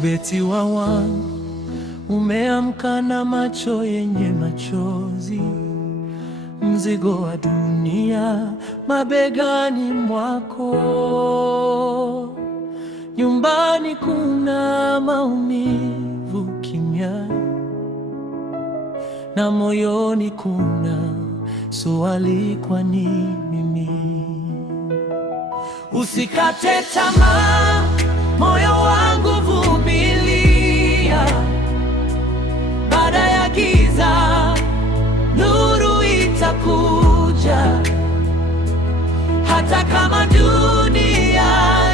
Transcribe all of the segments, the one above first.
Ubeti wa wangu umeamka na macho yenye machozi, mzigo wa dunia mabegani mwako. Nyumbani kuna maumivu kimya, na moyoni kuna swali, kwa nini mimi? Usikate tamaa moyo wangu, vumilia. Baada ya giza nuru itakuja. Hata kama dunia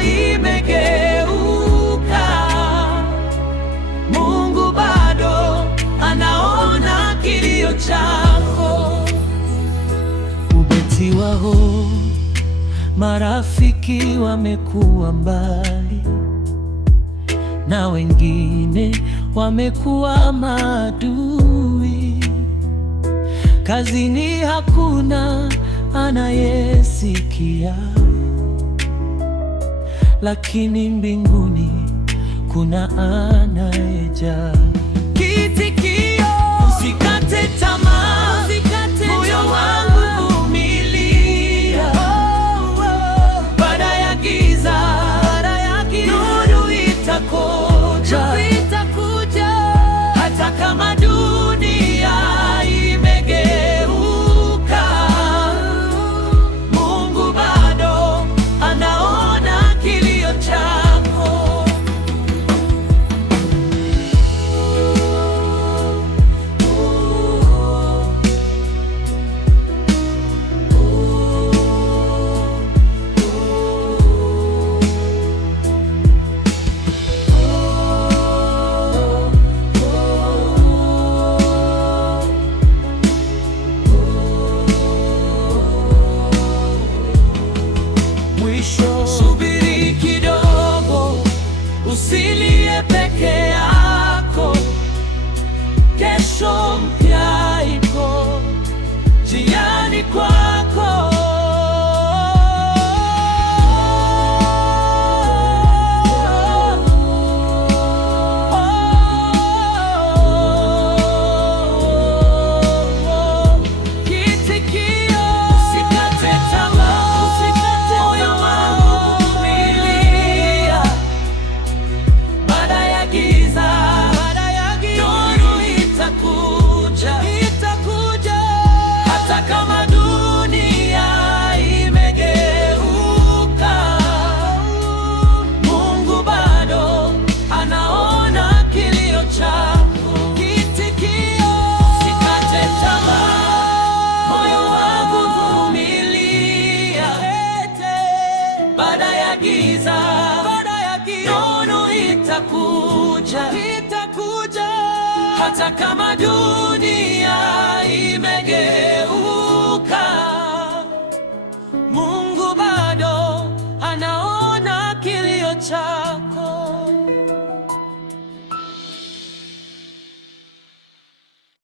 imegeuka, Mungu bado anaona kilio chako. Ubeti wao, marafiki wamekuwa mbali, na wengine wamekuwa maadui. Kazini hakuna anayesikia, lakini mbinguni kuna anayejali. Kitikio: usikate tamaa, moyo wangu, vumilia. Baada ya giza nuru itakuja. Hata kama dunia imegeuka, Mungu bado anaona kilio chako. Subiri kidogo, usilie peke yako. Kesho mpya iko njiani kwako. Kitikio: usikate tamaa, moyo wangu, vumilia. Baada ya giza nuru itakuja. Hata kama dunia imegeuka, Mungu bado anaona kilio chako. Kitikio: usikate tamaa, moyo wangu, vumilia. Baada ya giza nuru itakuja. Hata kama dunia imegeuka,